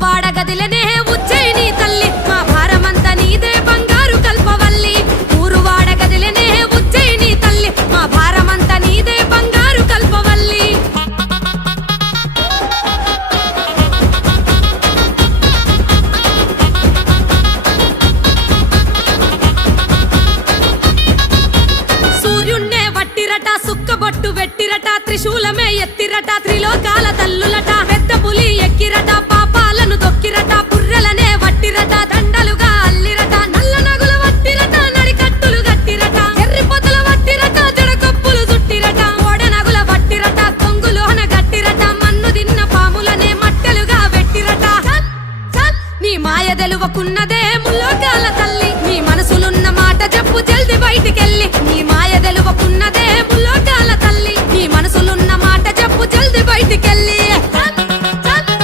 ఊరువాడ గదిలనే ఉజ్జయిని తల్లి మా భారమంతా నీదే బంగారు కల్పవల్లి ఊరువాడ గదిలనే ఉజ్జయిని తల్లి మా భారమంతా నీదే బంగారు కల్పవల్లి సూర్యున్నే వట్టిరట సుక్కబొట్టు వెట్టిరట త్రిశూలమే ఎత్తిరట త్రిలోకాల తల్లులట పెద్ద పులి ఎక్కిరట పాపాలను దొక్కిరట పుర్రెలనే వట్టిరట దండలుగా అల్లిరట నల్ల నగుల వట్టిరట నడికట్టులు గట్టిరట ఎర్రి పొదల వట్టిరట జడకొప్పులు చుట్టిరట ఓడ నగుల వట్టిరట కొంగులోన గట్టిరట మన్ను దిన్న పాములనే మట్టెలుగా వెట్టిరట నీ మాయ తెలువకున్నదే ముల్లోకాల తల్లి నీ మనసులున్న మాట చెప్పు జల్ది బయటికెళ్ళి నీ మాయ తెలువకున్నదే